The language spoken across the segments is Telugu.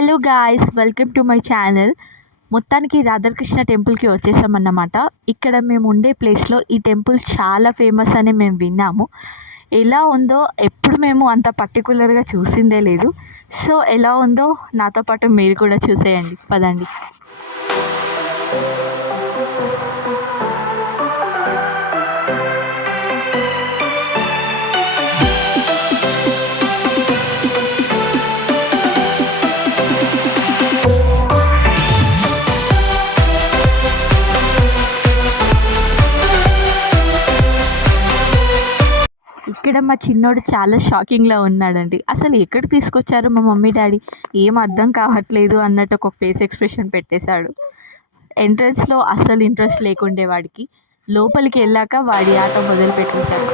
Hello guys, welcome to my channel. మొత్తానికి రాధాకృష్ణ టెంపుల్కి వచ్చేసామన్నమాట. ఇక్కడ మేము ఉండే ప్లేస్లో ఈ టెంపుల్ చాలా ఫేమస్ అని మేము విన్నాము. ఎలా ఉందో ఎప్పుడు మేము అంత పర్టికులర్గా చూసిందే లేదు. సో ఎలా ఉందో నాతో పాటు మీరు కూడా చూసేయండి, పదండి. ఇక్కడ మా చిన్నోడు చాలా షాకింగ్లో ఉన్నాడండి. అసలు ఎక్కడ తీసుకొచ్చారు మా మమ్మీ డాడీ, ఏం అర్థం కావట్లేదు అన్నట్టు ఒక ఫేస్ ఎక్స్ప్రెషన్ పెట్టేశాడు. ఎంట్రన్స్లో అస్సలు ఇంట్రెస్ట్ లేకుండే వాడికి, లోపలికి వెళ్ళాక వాడి ఆట మొదలు పెట్టేశాడు.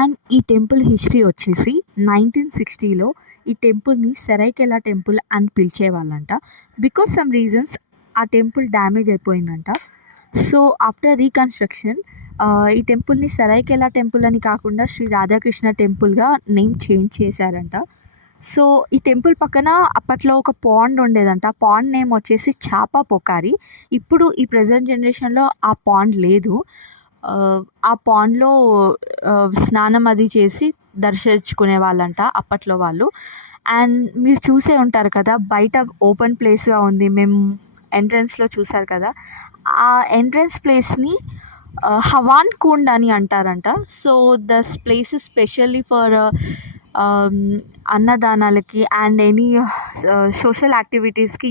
అండ్ ఈ టెంపుల్ హిస్టరీ వచ్చేసి 1960లో ఈ టెంపుల్ని సరైకెలా టెంపుల్ అని పిలిచేవాళ్ళంట. బికాస్ సమ్ రీజన్స్ ఆ టెంపుల్ డ్యామేజ్ అయిపోయిందంట. సో ఆఫ్టర్ రీకన్స్ట్రక్షన్ ఈ టెంపుల్ని సరైకెలా టెంపుల్ అని కాకుండా శ్రీ రాధాకృష్ణ టెంపుల్గా నేమ్ చేంజ్ చేశారంట. సో ఈ టెంపుల్ పక్కన అప్పట్లో ఒక పాండ్ ఉండేదంట. ఆ పాండ్ నేమ్ వచ్చేసి చాపా పొకారి. ఇప్పుడు ఈ ప్రజెంట్ జనరేషన్లో ఆ పాండ్ లేదు. ఆ పాండ్లో స్నానం అది చేసి దర్శించుకునే వాళ్ళంట అప్పట్లో వాళ్ళు. అండ్ మీరు చూసే ఉంటారు కదా, బయట ఓపెన్ ప్లేస్గా ఉంది. మేము ఎంట్రన్స్లో చూసారు కదా, ఆ ఎంట్రన్స్ ప్లేస్ని హవాన్ కుండ్ అని అంటారంట. So this place specially for అన్నదానాలకి అండ్ ఎనీ సోషల్ యాక్టివిటీస్కి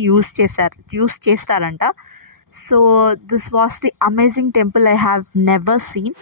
యూస్ చేస్తారంట. So this was the amazing temple I have never seen.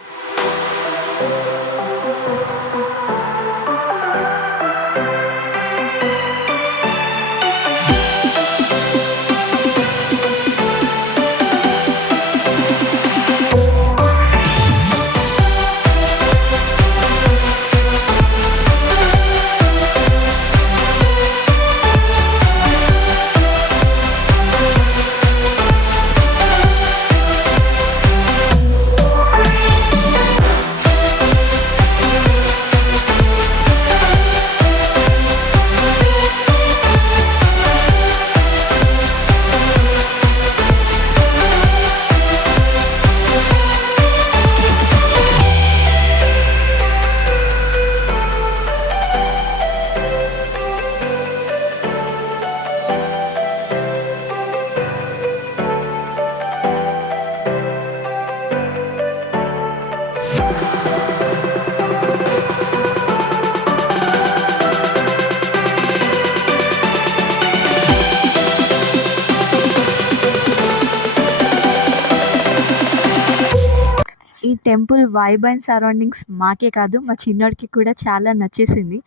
ఈ టెంపుల్ వైబ్ అండ్ సరౌండింగ్స్ మాకే కాదు, మా చిన్నోడికి కూడా చాలా నచ్చేసింది.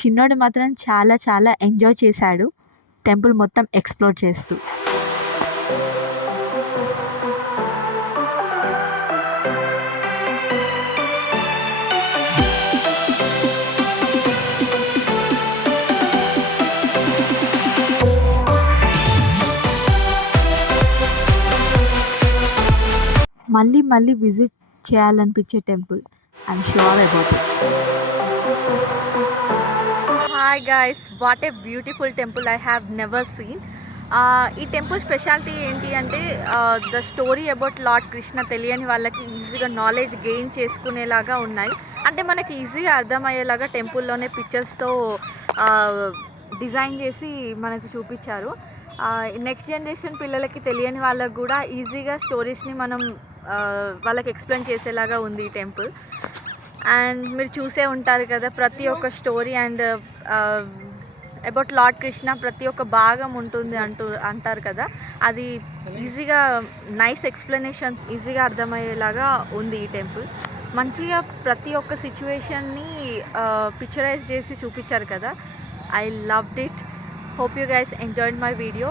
చిన్నోడు మాత్రం చాలా చాలా ఎంజాయ్ చేశాడు టెంపుల్ మొత్తం ఎక్స్ప్లోర్ చేస్తూ. మళ్ళీ మళ్ళీ విజిట్ చేయాలనిపించే temple, I'm sure about it. Hi guys, what a beautiful temple I have never seen. ఈ టెంపుల్ స్పెషాలిటీ ఏంటి అంటే the story about lord Krishna తెలియని వాళ్ళకి ఈజీగా నాలెడ్జ్ గెయిన్ చేసుకునేలాగా ఉన్నాయి. అంటే మనకి ఈజీగా అర్థమయ్యేలాగా టెంపుల్లోనే పిక్చర్స్తో డిజైన్ చేసి మనకు చూపించారు. నెక్స్ట్ జనరేషన్ పిల్లలకి తెలియని వాళ్ళకు కూడా ఈజీగా స్టోరీస్ని మనం వాళ్ళకి ఎక్స్ప్లెయిన్ చేసేలాగా ఉంది ఈ టెంపుల్. అండ్ మీరు చూసే ఉంటారు కదా, ప్రతి ఒక్క story and about lord Krishna ప్రతి ఒక్క భాగం ఉంటుంది అంటారు కదా, అది ఈజీగా నైస్ ఎక్స్ప్లెనేషన్, ఈజీగా అర్థమయ్యేలాగా ఉంది ఈ టెంపుల్. మంచిగా ప్రతి ఒక్క సిచ్యువేషన్ని పిక్చరైజ్ చేసి చూపించారు కదా. I loved it. Hope you guys enjoyed my video.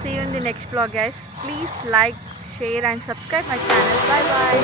See you in the next vlog guys. Please like, share and subscribe my channel. Bye bye.